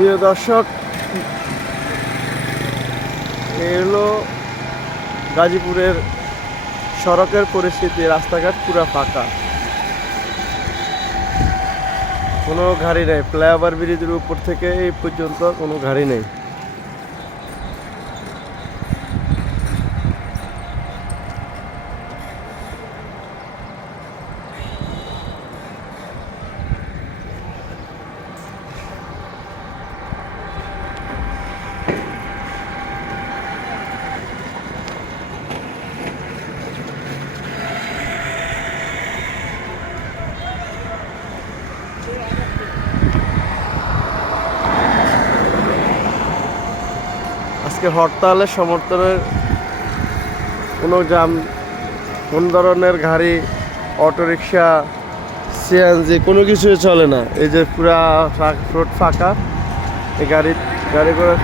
প্রিয় দর্শক এলো গাজীপুরের সড়কের পরিস্থিতি, রাস্তাঘাট পুরো ফাঁকা। কোনো গাড়ি নেই, ফ্লাইওভার ব্রিজের উপর থেকে এই পর্যন্ত কোনো গাড়ি নেই। আজকে হরতালের সমর্থনের কোনো জাম কোন ধরনের গাড়ি অটোরিকশা সিএনজি কোনো কিছুই চলে না। এই যে পুরা রোড ফাঁকা এই গাড়ি গাড়ি করে